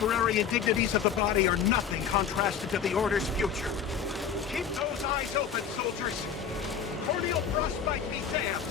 temporary indignities of the body are nothing contrasted to the Order's future. Keep those eyes open, soldiers! Corneal frostbite be damned!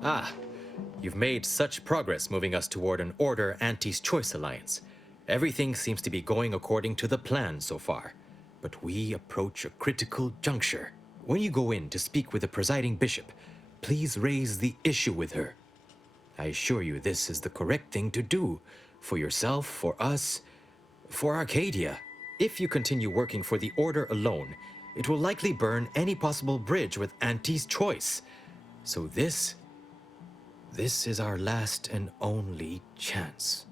Ah, you've made such progress moving us toward an Order Anti's Choice alliance. Everything seems to be going according to the plan so far. But we approach a critical juncture. When you go in to speak with the presiding bishop, please raise the issue with her. I assure you this is the correct thing to do. For yourself, for us, for Arcadia. If you continue working for the Order alone, it will likely burn any possible bridge with Anti's Choice. So this is our last and only chance.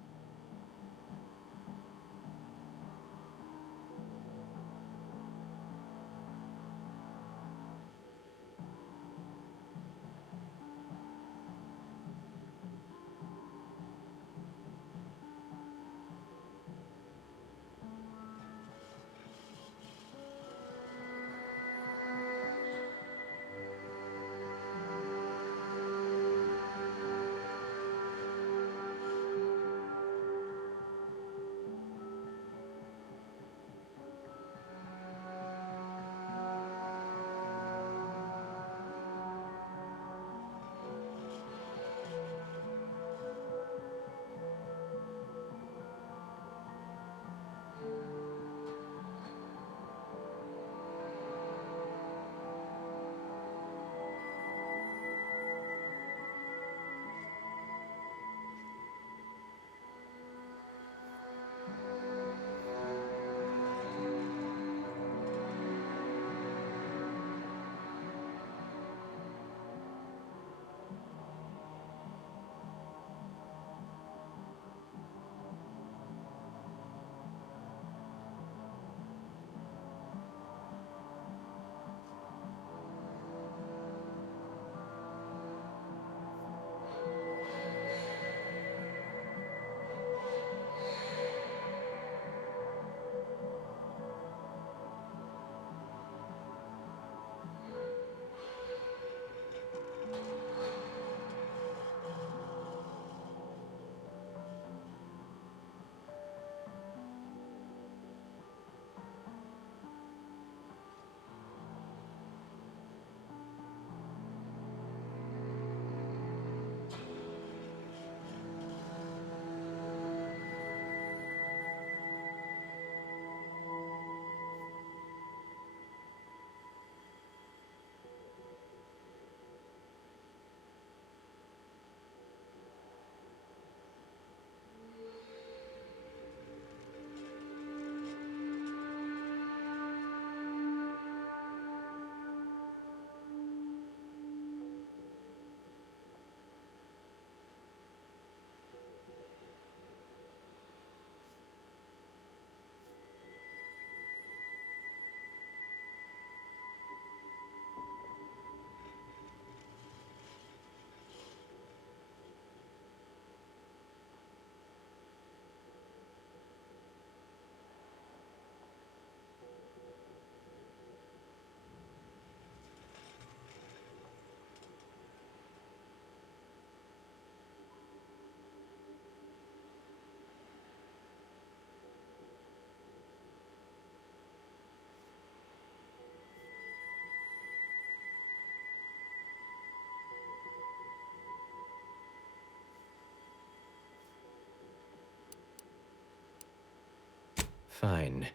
Fine.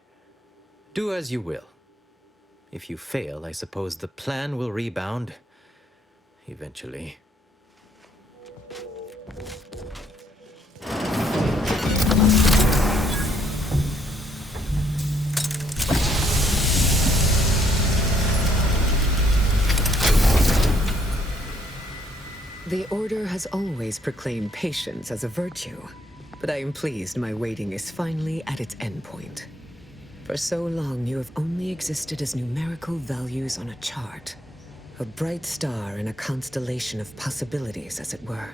Do as you will. If you fail, I suppose the plan will rebound eventually. The Order has always proclaimed patience as a virtue, but I am pleased my waiting is finally at its endpoint. For so long, you have only existed as numerical values on a chart. A bright star in a constellation of possibilities, as it were.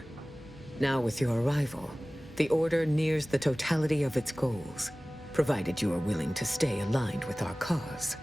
Now with your arrival, the Order nears the totality of its goals, provided you are willing to stay aligned with our cause.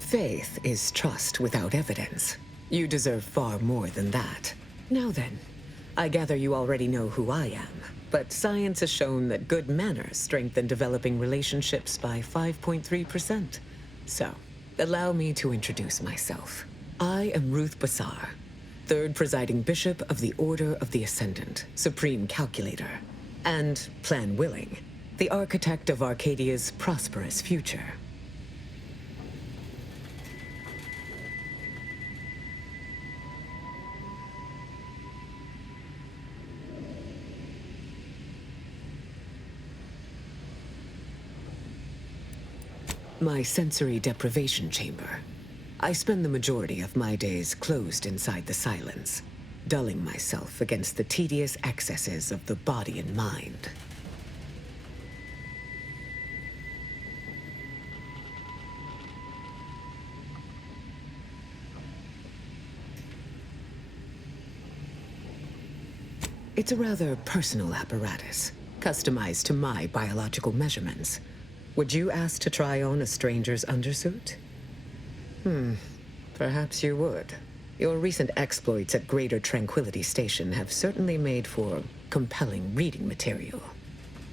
Faith is trust without evidence. You deserve far more than that. Now then, I gather you already know who I am, but science has shown that good manners strengthen developing relationships by 5.3%. So, allow me to introduce myself. I am Ruth Bassar, third presiding bishop of the Order of the Ascendant, supreme calculator, and, plan willing, the architect of Arcadia's prosperous future. My sensory deprivation chamber. I spend the majority of my days closed inside the silence, dulling myself against the tedious excesses of the body and mind. It's a rather personal apparatus, customized to my biological measurements. Would you ask to try on a stranger's undersuit? Perhaps you would. Your recent exploits at Greater Tranquility Station have certainly made for compelling reading material.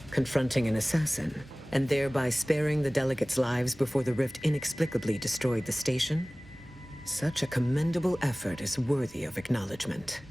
Confronting an assassin, and thereby sparing the delegates' lives before the rift inexplicably destroyed the station? Such a commendable effort is worthy of acknowledgement.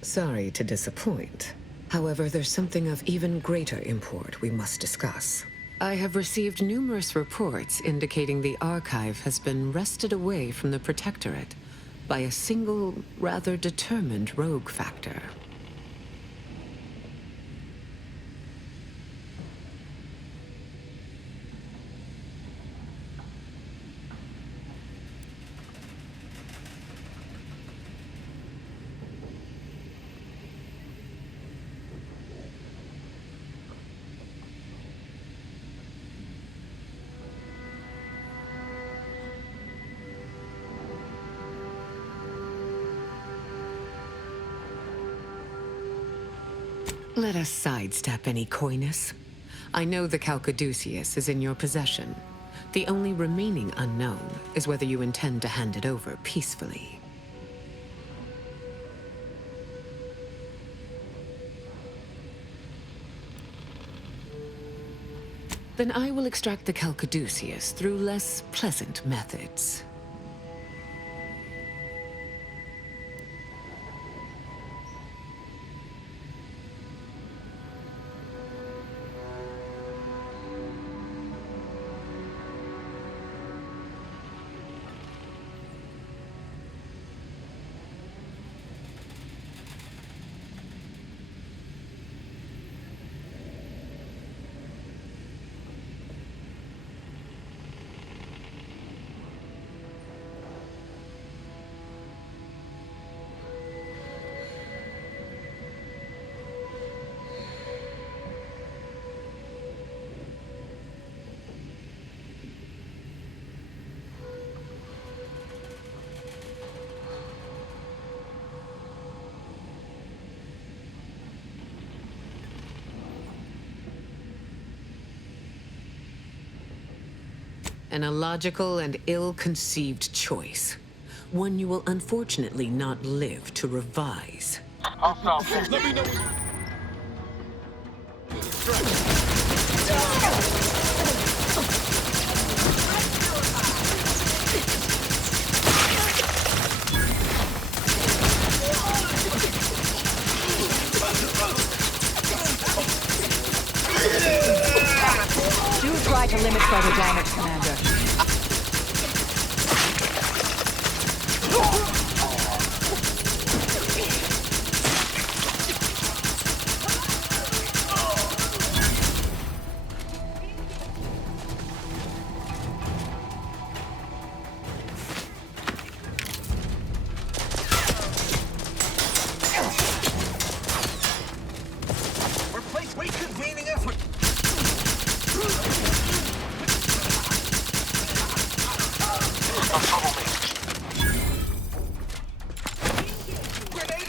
Sorry to disappoint. However, there's something of even greater import we must discuss. I have received numerous reports indicating the archive has been wrested away from the Protectorate by a single, rather determined rogue factor. Let us sidestep any coyness. I know the Calcaduceus is in your possession. The only remaining unknown is whether you intend to hand it over peacefully. Then I will extract the Calcaduceus through less pleasant methods. An illogical and ill-conceived choice. One you will unfortunately not live to revise. Let me know. Do try to limit further damage, Commander. Reconvening effort.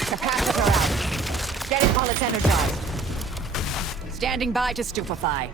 Capacitor out. Get it while it's energized. Standing by to stupefy.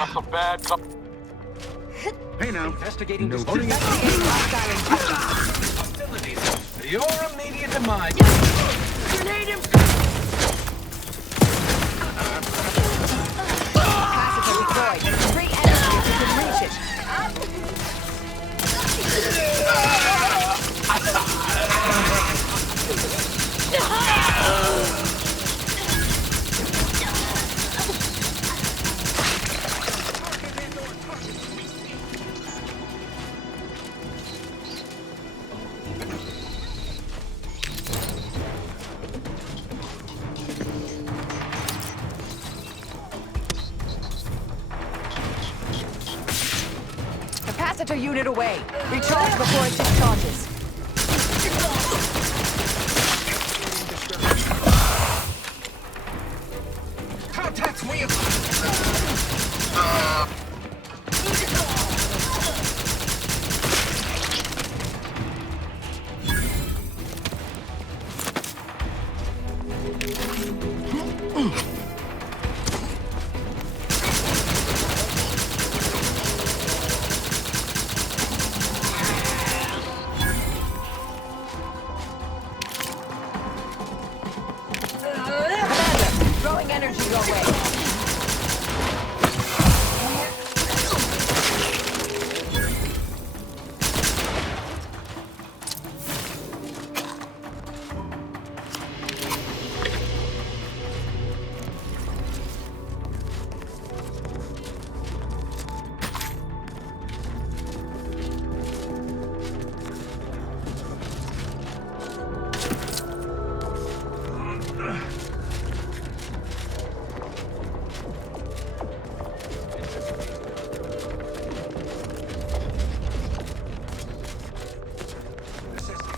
That's a bad cup. Hey now, investigating No. distorting Your immediate demise. Capacitor deployed. Free energy if you can reach it. Capacitor unit away. Recharge before it discharges. Contact me. Commander, throwing energy your way.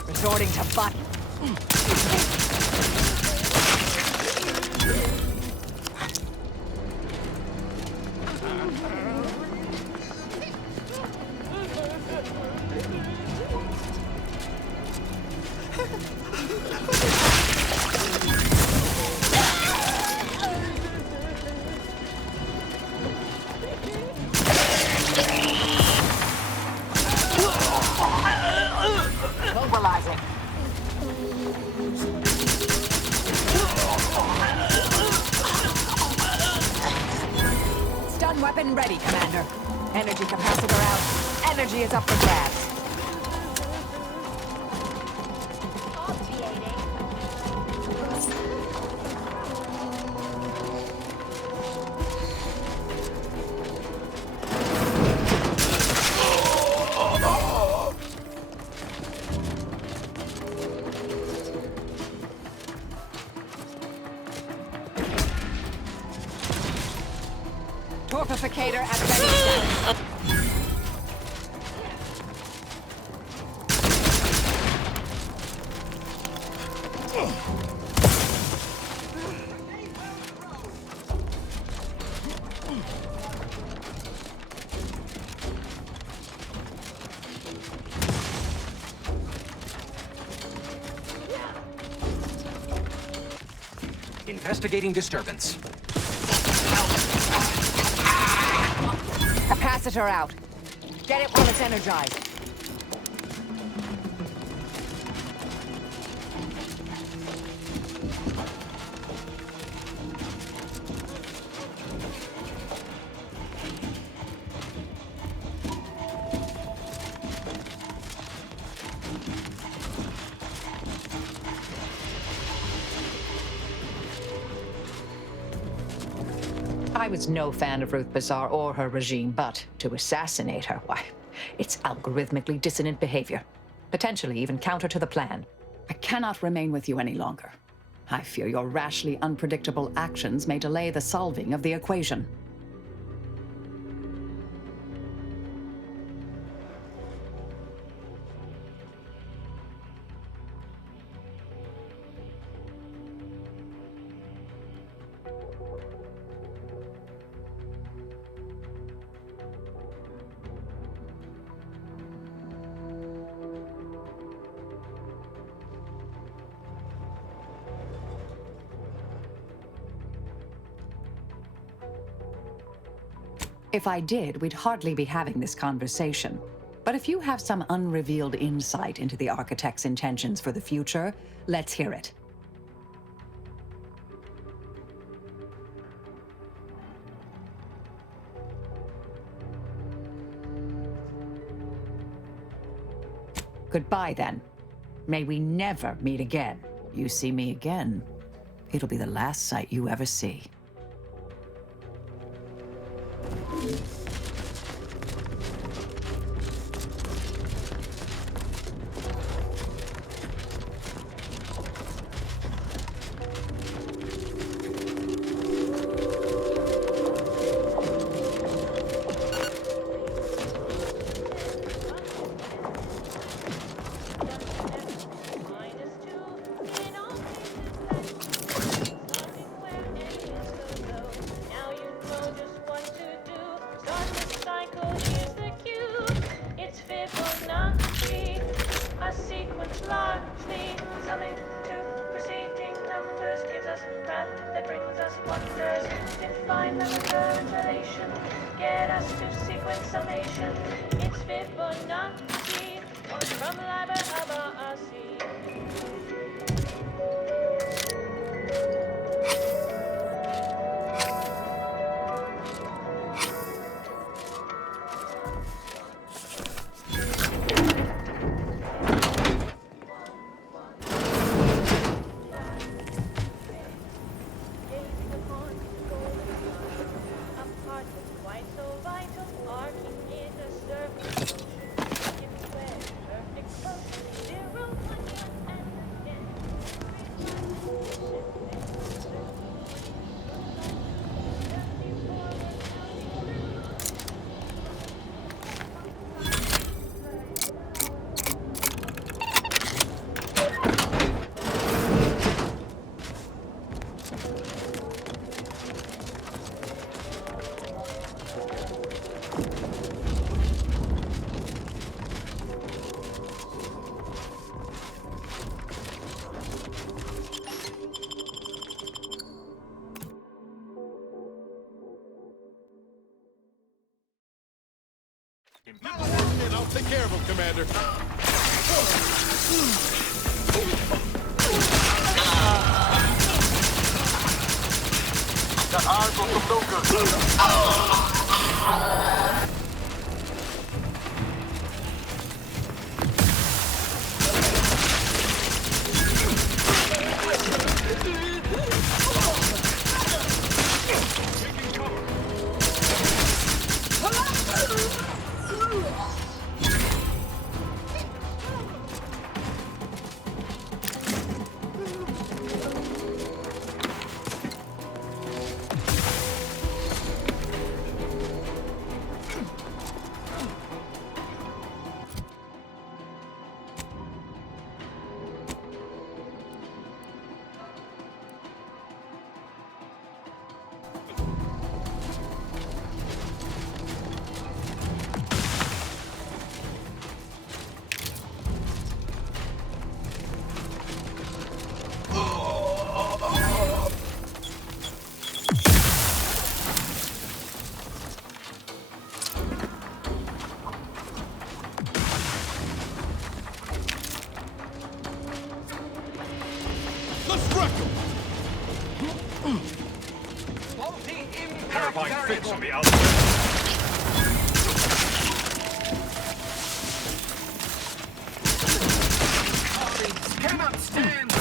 Resorting to fun. Neutralizing. Stun weapon ready, Commander. Energy capacitor out. Energy is up for grabs. Torpificator at ready status. Investigating disturbance. Capacitor out. Get it while it's energized. I was no fan of Ruth Bazaar or her regime, but to assassinate her, why, it's algorithmically dissonant behavior. Potentially even counter to the plan. I cannot remain with you any longer. I fear your rashly unpredictable actions may delay the solving of the equation. If I did, we'd hardly be having this conversation. But if you have some unrevealed insight into the Architect's intentions for the future, let's hear it. Goodbye, then. May we never meet again. You see me again, it'll be the last sight you ever see. I'll take care of him, Commander. Got eyes on some no good. Terrifying fits on the outside. Cannot stand.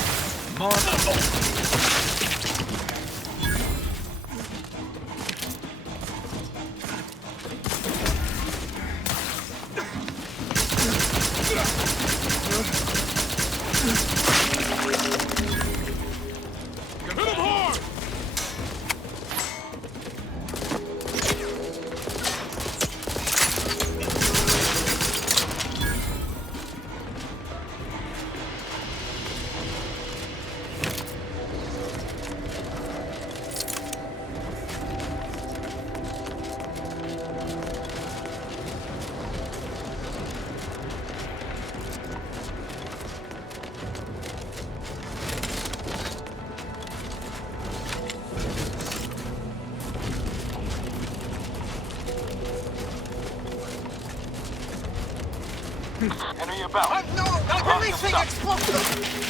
Enemy about. No! I'm releasing explosives!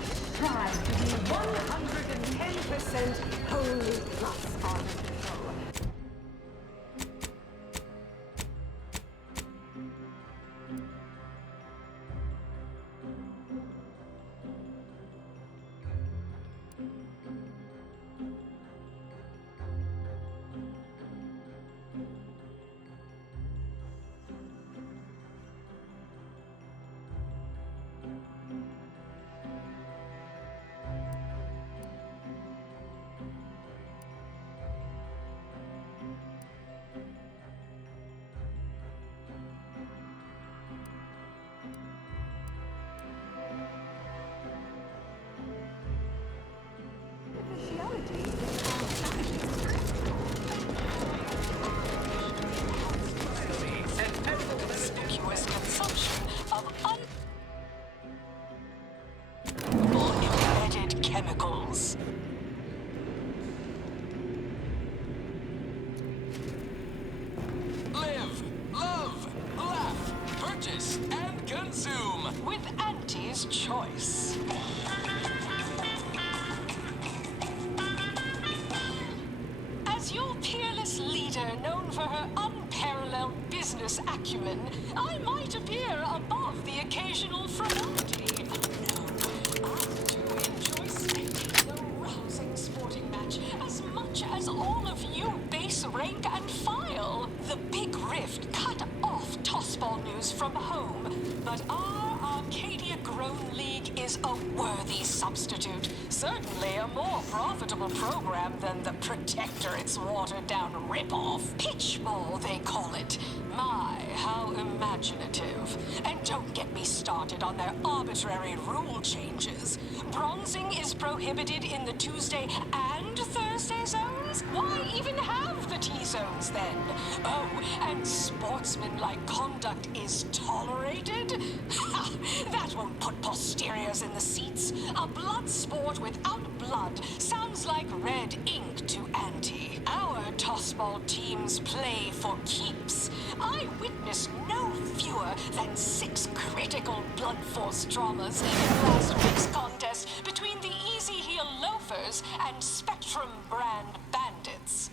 Strive to be 110% wholly plus armor control. Conspicuous consumption of embedded chemicals. Live, love, laugh, purchase, and consume with Auntie's Choice. As your peerless leader, known for her unparalleled business acumen, I might appear above the occasional frivolity. No, I do enjoy spectating a rousing sporting match as much as all of you base rank and file. The big rift cut off tossball news from home, but our Arcadia Grown League is a worthy substitute. Certainly a more profitable program than the Protectorate's watered-down ripoff. Pitchball, they call it. My, how imaginative. And don't get me started on their arbitrary rule changes. Bronzing is prohibited in the Tuesday and Thursday zones? Why even have the T-zones then? Oh, and sportsmanlike conduct is tolerated? Ha! That won't put posteriors in the seats. A blood sport without blood sounds like red ink to Auntie. Our tossball teams play for keeps. I witnessed no fewer than 6 critical blood force dramas in last week's contest between the Easy Heel Loafers and Spectrum brand bandits.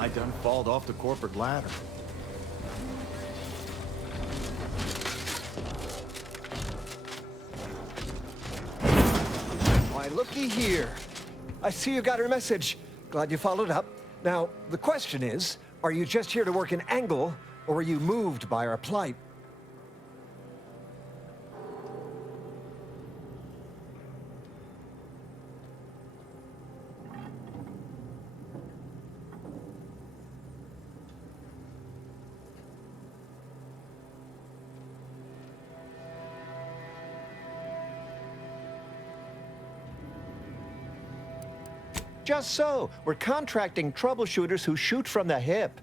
I done falled off the corporate ladder. Why, looky here. I see you got her message. Glad you followed up. Now, the question is, are you just here to work in Angle, or were you moved by our plight? Just so. We're contracting troubleshooters who shoot from the hip.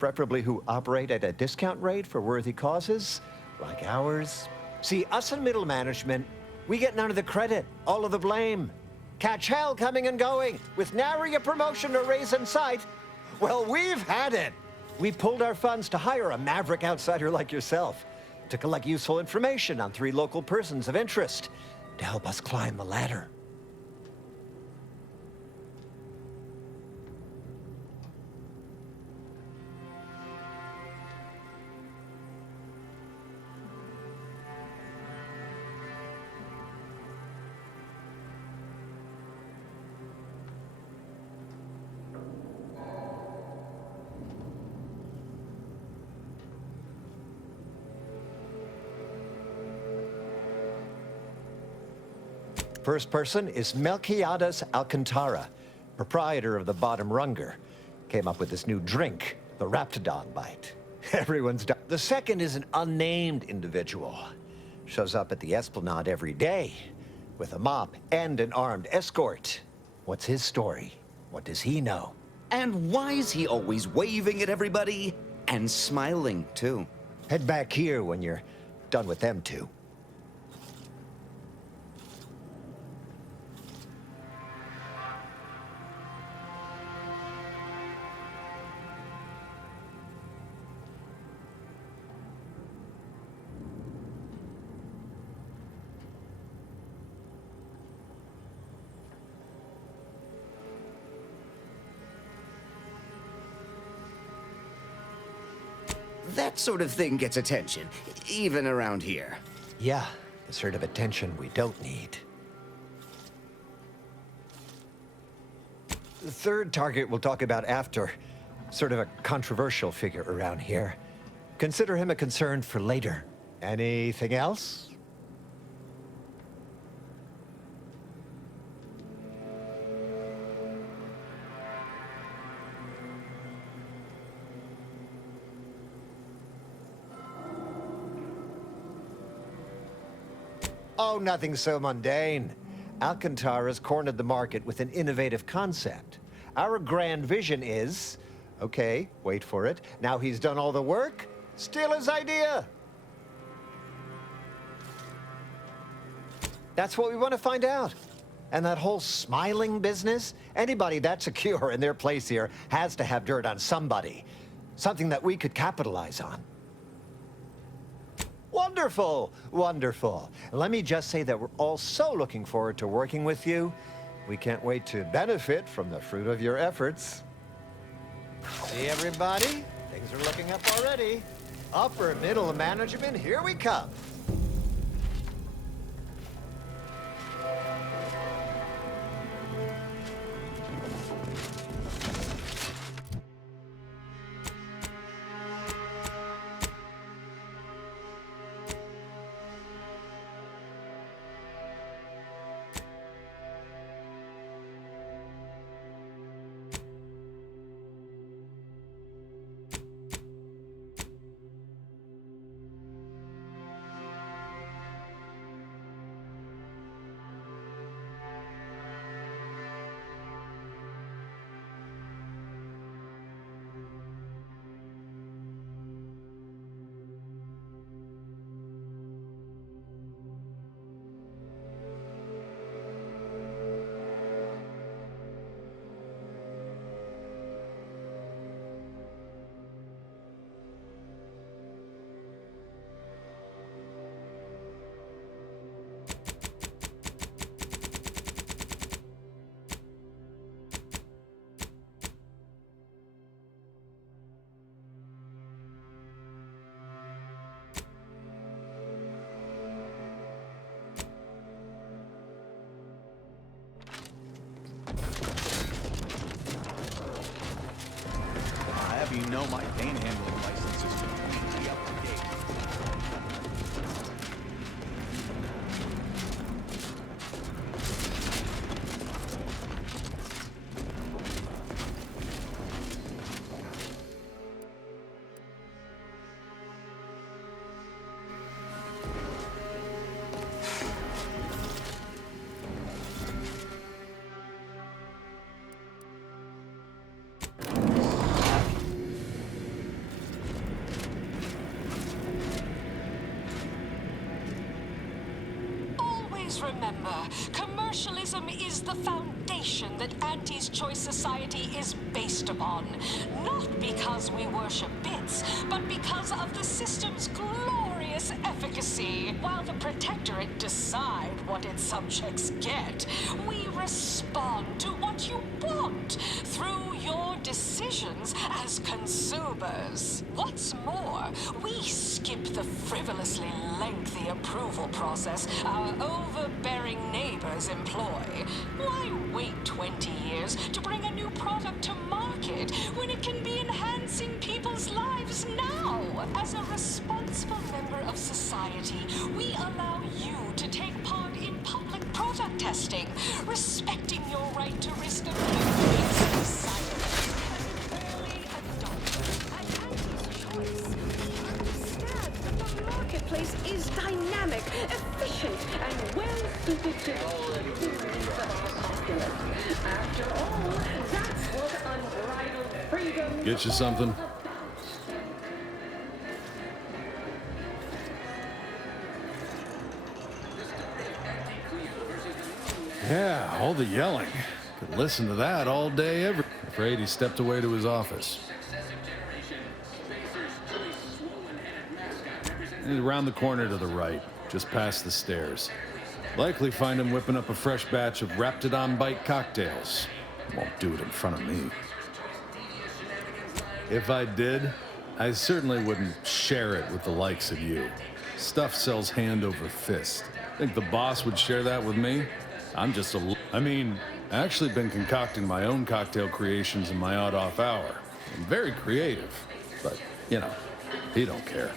Preferably who operate at a discount rate for worthy causes, like ours. See, us in middle management, we get none of the credit, all of the blame. Catch hell coming and going, with nary a promotion or raise in sight. Well, we've had it. We pulled our funds to hire a maverick outsider like yourself, to collect useful information on 3 local persons of interest, to help us climb the ladder. First person is Melquiades Alcantara, proprietor of the Bottom Runger. Came up with this new drink, the Raptidon Bite. Everyone's done. The second is an unnamed individual. Shows up at the Esplanade every day, with a mop and an armed escort. What's his story? What does he know? And why is he always waving at everybody? And smiling, too. Head back here when you're done with them two. That sort of thing gets attention, even around here. Yeah, the sort of attention we don't need. The third target we'll talk about after. Sort of a controversial figure around here. Consider him a concern for later. Anything else? Oh, nothing so mundane. Alcantara's cornered the market with an innovative concept. Our grand vision is... Okay, wait for it. Now he's done all the work, steal his idea! That's what we want to find out. And that whole smiling business, anybody that's secure in their place here has to have dirt on somebody. Something that we could capitalize on. Wonderful, wonderful. Let me just say that we're all so looking forward to working with you. We can't wait to benefit from the fruit of your efforts. See, everybody? Things are looking up already. Upper middle management, here we come. so you know my panhandling license is completely up to date. Always remember, commercialism is the foundation that Auntie's Choice Society is based upon. Not because we worship bits, but because of the system's glorious efficacy. While the Protectorate decide what its subjects get, we respond to what you want through your decisions as consumers. What's more, we skip the frivolously lengthy approval process our overbearing neighbors employ. Why wait 20 years to bring a new product to market when it can be enhancing people's lives now? As a responsible member of society, we allow you to take part in public product testing, respecting your right to risk a few side effects as early adopters at Auntie's Choice. Understand that the marketplace is dynamic, efficient, and well suited to the needs of our populace. After all, that's what unbridled freedom. Get you something? Yeah, all the yelling. Could listen to that all day, every. Afraid he stepped away to his office. He's around the corner to the right, just past the stairs. Likely find him whipping up a fresh batch of Raptidon Bite cocktails. Won't do it in front of me. If I did, I certainly wouldn't share it with the likes of you. Stuff sells hand over fist. Think the boss would share that with me? I'm just a... I mean, I actually been concocting my own cocktail creations in my odd-off hour. I'm very creative, but, you know, he don't care.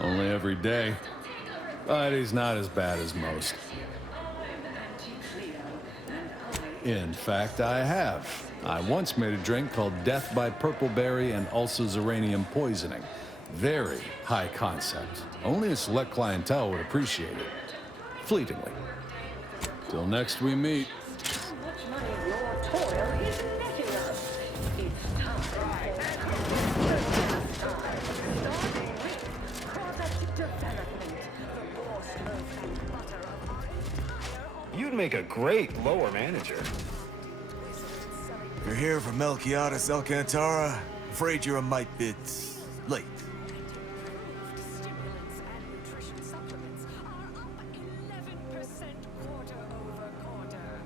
Only every day. But he's not as bad as most. In fact, I have. I once made a drink called Death by Purpleberry and also Zeranium Poisoning. Very high concept. Only a select clientele would appreciate it. Fleetingly. Till next we meet. How much money your toil is netting us? It's time. It's time. Starting with product development. The more loaf and butter of our entire You'd make a great lower manager. You're here for Melquiades Alcantara. Afraid you're a mite bit late. Stimulants and nutrition supplements are up 11% quarter-over-quarter.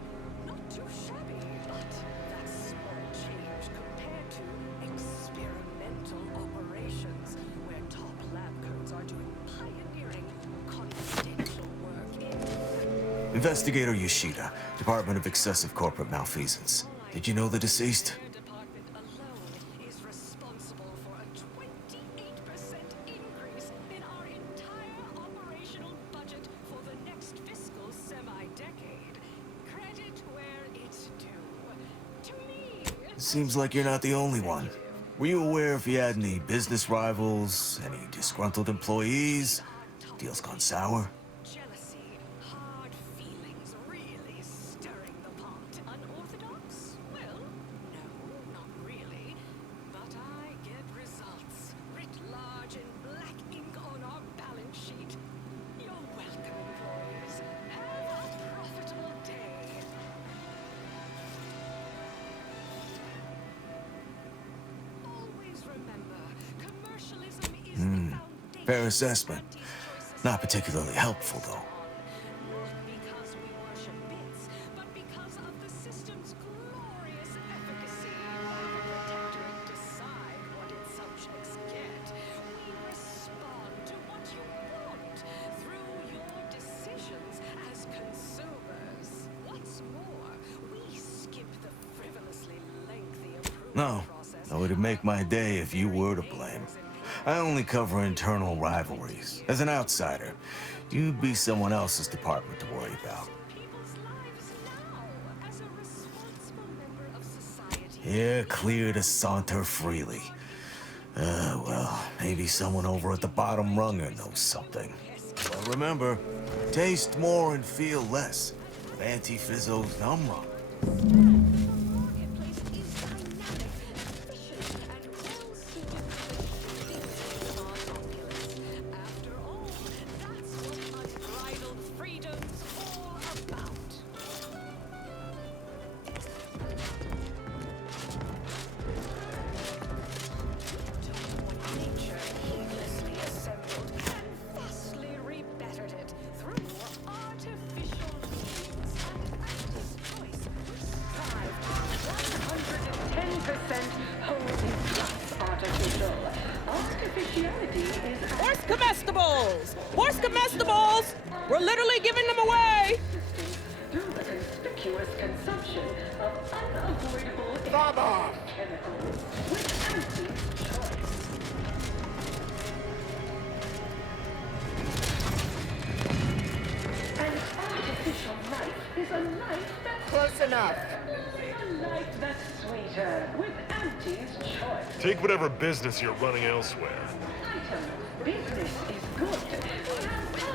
Not too shabby, but that's small change compared to experimental operations, where top lab coats are doing pioneering confidential work in... Investigator Yoshida, Department of Excessive Corporate Malfeasance. Did you know the deceased? Department alone is responsible for a 28% increase in our entire operational budget for the next fiscal semi-decade. Credit where it's due. To me, Seems like you're not the only one. Were you aware if you had any business rivals, any disgruntled employees? Deals gone sour? jealousy, hard feelings, really stirring the pot. Unorthodox? Well, no, not really. But I get results. Writ large in black ink on our balance sheet. You're welcome, employees. Have a profitable day. Always remember, commercialism is the foundation. Fair assessment. Not particularly helpful, though. Not because we worship bits, but because of the system's glorious efficacy. The Protectorate decide what its subjects get. We respond to what you No, though it'd make my day if you were to blame. I only cover internal rivalries. As an outsider, you'd be someone else's department to worry about. You're clear to saunter freely. Well, maybe someone over at the bottom runger knows something. But remember, taste more and feel less of Auntie Fizzo's Numb Rum. Horse comestibles! Horse comestibles! We're literally giving them away! Through the conspicuous consumption of unavoidable chemicals with Auntie's choice. An artificial life is a life that's Close enough. a life that's sweeter with Auntie's choice. Take whatever business you're running elsewhere. Business is good.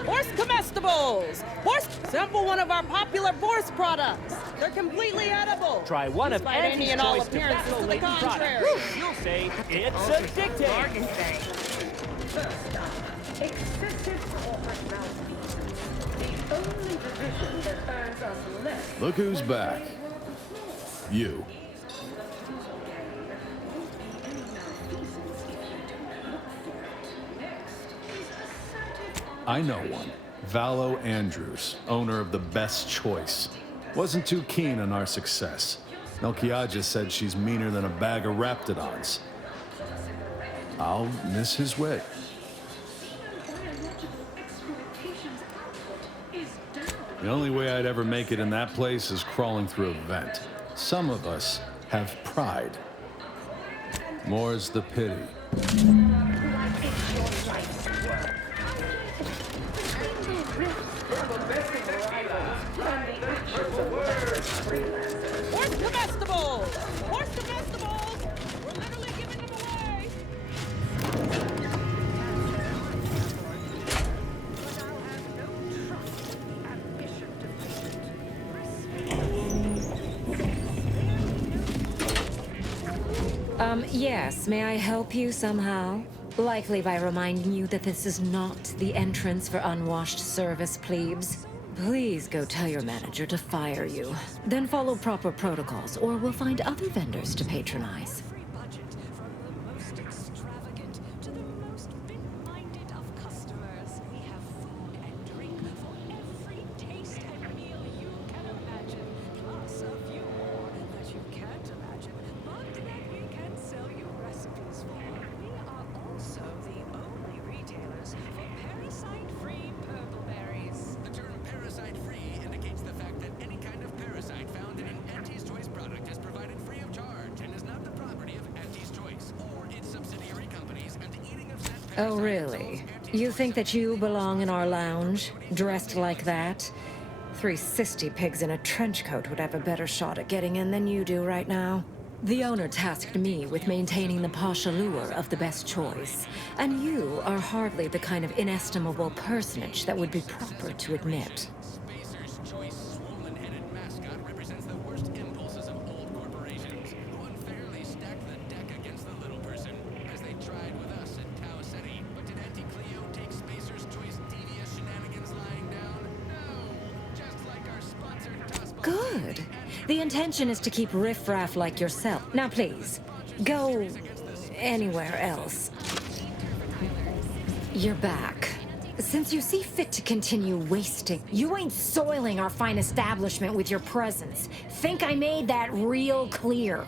Horse comestibles! Horse sample one of our popular horse products. They're completely edible. Try one of Despite any Auntie's and all choice appearances to the tobacco-laden contrary. products. You'll say it's addicting. First up, excessive corporate malfeasance. The only division that earns us less. Look who's back. You. I know one. Valo Andrews, owner of the Best Choice. Wasn't too keen on our success. Melchiah said she's meaner than a bag of Raptidons. I'll miss his wit. The only way I'd ever make it in that place is crawling through a vent. Some of us have pride. More's the pity. Horse comestibles! Horse comestibles! We're literally giving them away! Yes, may I help you somehow? Likely by reminding you that this is not the entrance for unwashed service plebes. Please go tell your manager to fire you. Then follow proper protocols, or we'll find other vendors to patronize. Oh, really? You think that you belong in our lounge, dressed like that? 3 cysty pigs in a trench coat would have a better shot at getting in than you do right now. The owner tasked me with maintaining the posh allure of the Best Choice, and you are hardly the kind of inestimable personage that would be proper to admit. Good. The intention is to keep riffraff like yourself. Now please, go anywhere else. You're back. Since you see fit to continue wasting, you ain't soiling our fine establishment with your presence. Think I made that real clear.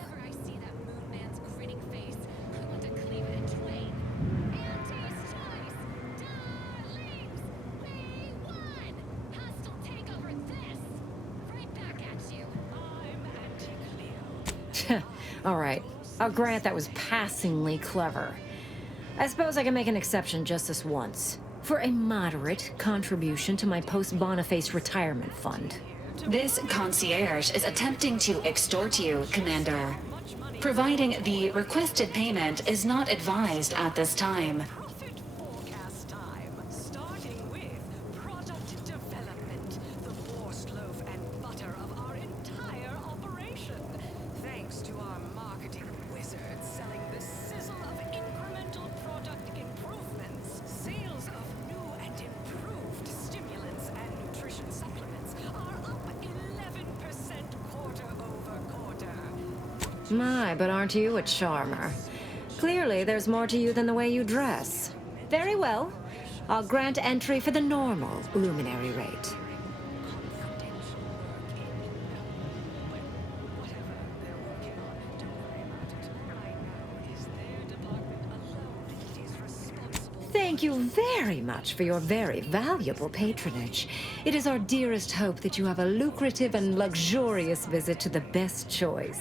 All right, A grant that was passingly clever. I suppose I can make an exception just this once. For a moderate contribution to my post-Boniface retirement fund. This concierge is attempting to extort you, Commander. Providing the requested payment is not advised at this time. Forecast time, starting with product development, the Borscht loaf and butter of our entire operation. Thanks to our marketing wizards selling the sizzle of incremental product improvements, sales of new and improved stimulants and nutrition supplements are up 11% quarter-over-quarter. My, but aren't you a charmer? Clearly, there's more to you than the way you dress. Very well. I'll grant entry for the normal luminary rate. Thank you very much for your very valuable patronage. It is our dearest hope that you have a lucrative and luxurious visit to the best choice.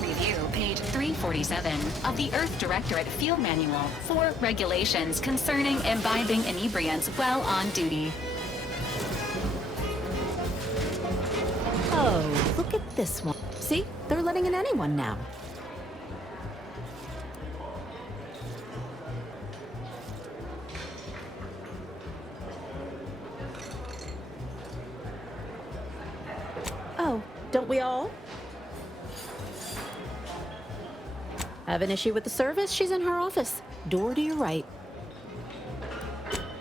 Review page 347 of the Earth Directorate Field Manual for regulations concerning imbibing inebriants while on duty. Oh, look at this one. See? They're letting in anyone now. Oh, don't we all? Have an issue with the service? She's in her office. Door to your right.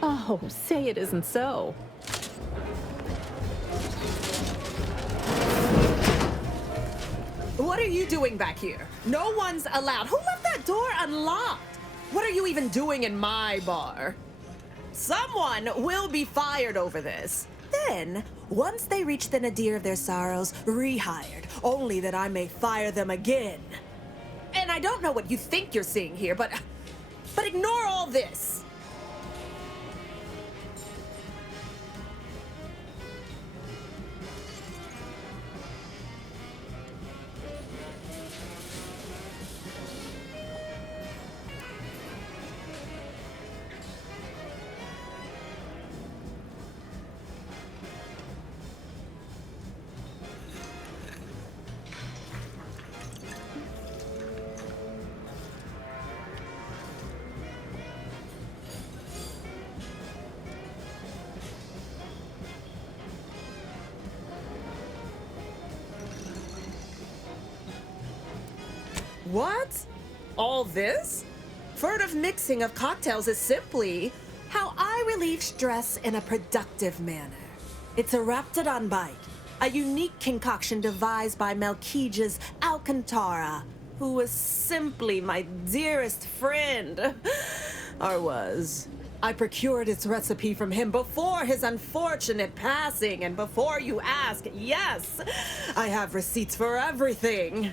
Oh, say it isn't so. What are you doing back here? No one's allowed. Who left that door unlocked? What are you even doing in my bar? Someone will be fired over this. Then, once they reach the nadir of their sorrows, rehired, only that I may fire them again. And I don't know what you think you're seeing here, but ignore all this. What? All this? Furtive mixing of cocktails is simply how I relieve stress in a productive manner. It's a Raptidon bite, a unique concoction devised by Melquiades Alcantara, who was simply my dearest friend. Or was. I procured its recipe from him before his unfortunate passing, and before you ask, yes, I have receipts for everything.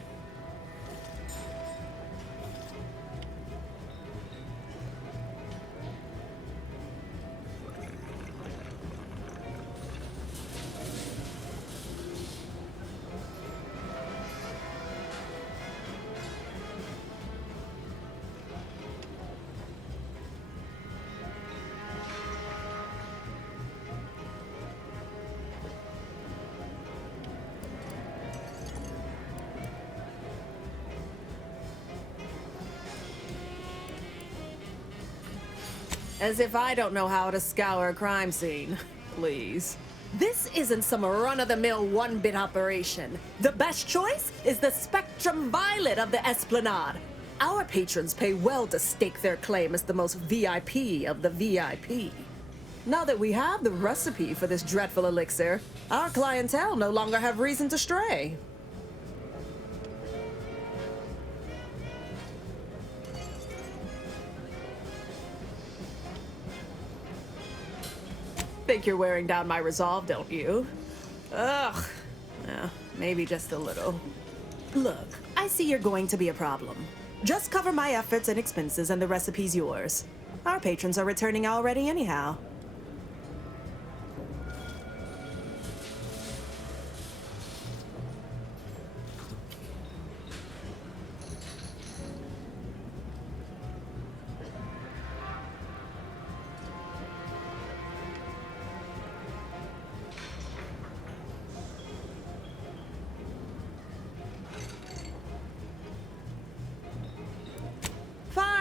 As if I don't know how to scour a crime scene. Please. This isn't some run-of-the-mill one-bit operation. The best choice is the Spectrum Violet of the Esplanade. Our patrons pay well to stake their claim as the most VIP of the VIP. Now that we have the recipe for this dreadful elixir, our clientele no longer have reason to stray. Think you're wearing down my resolve, don't you? Ugh. Yeah, maybe just a little. Look, I see you're going to be a problem. Just cover my efforts and expenses and the recipe's yours. Our patrons are returning already anyhow.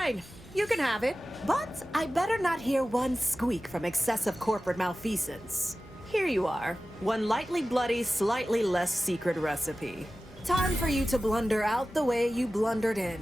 Fine. You can have it. But I better not hear one squeak from excessive corporate malfeasance. Here you are. One lightly bloody, slightly less secret recipe. Time for you to blunder out the way you blundered in.